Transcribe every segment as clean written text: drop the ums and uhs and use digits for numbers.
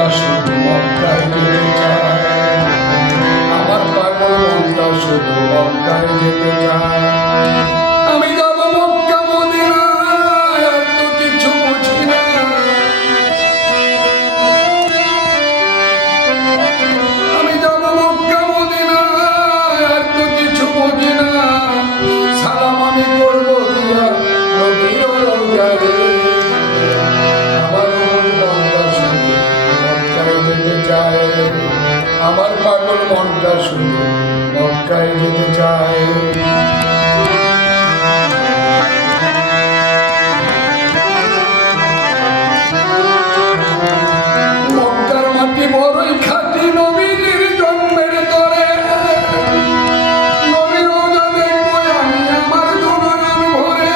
মনটা শুধু মক্কায় যেতে চায়, আমার পাগল মনটা শুধু মক্কায় যেতে চায়। আমি যাব মক্কা মদিনায়, আর তো কিছু বুঝি না। আমি যাব মক্কা মদিনায়, আর তো কিছু বুঝি না। সালাম আমি করবো দিয়া নবীর রওজায়, আমার পাগল মনটা শুধু মক্কায় যেতে চায়। মক্কার মাটি বড়ই খাঁটি, নবীর জন্মের তরে। নবীর রওজা দেখবো আমি আমার দুনয়ন ভরে।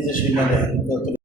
নিজে শুনে নেন